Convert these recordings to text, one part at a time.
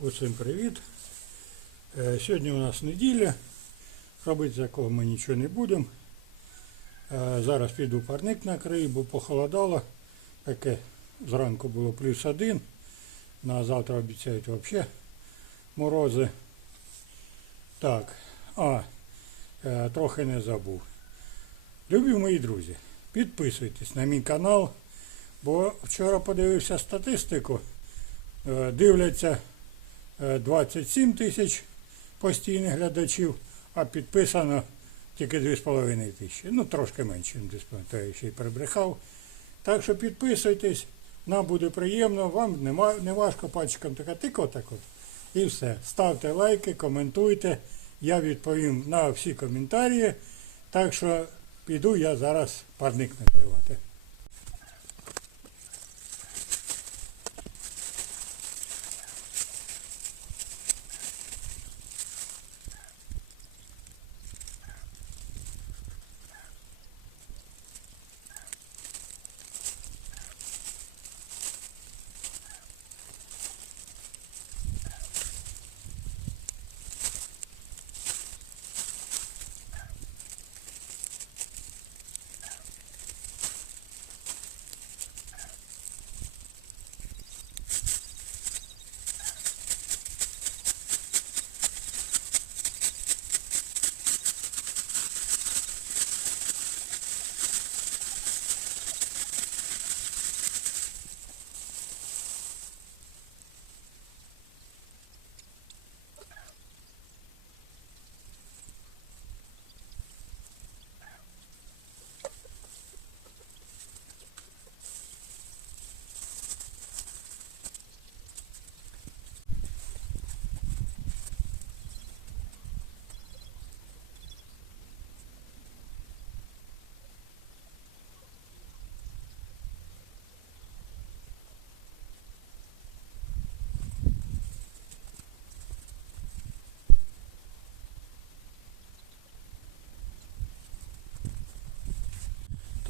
Усім привіт. Е, Сьогодні у нас неділя. Робити за кого ми нічого не будемо. Е, Зараз піду парник накрию, бо похолодало. Таке зранку було плюс один. На завтра обіцяють взагалі морози. Так, а, е, трохи не забув. Любі мої друзі, підписуйтесь на мій канал, бо вчора подивився статистику. Дивляться 27 тисяч постійних глядачів, а підписано тільки 2,5 тисячі. Ну, трошки менше, ніж 2,5, то я ще й перебрехав. Так що підписуйтесь, нам буде приємно, вам не важко пальчиком така тик отак от. І все. Ставте лайки, коментуйте. Я відповім на всі коментарі. Так що піду я зараз парник накривати.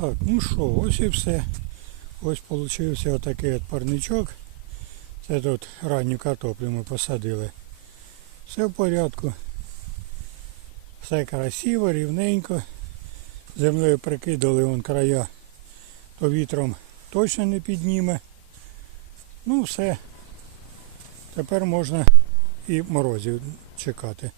Так, ну що, ось і все. Ось получився отакий от парничок. Це тут ранню картоплю ми посадили. Все в порядку. Все красиво, рівненько. Землею прикидали вон края, то вітром точно не підніме. Ну все. Тепер можна і морозів чекати.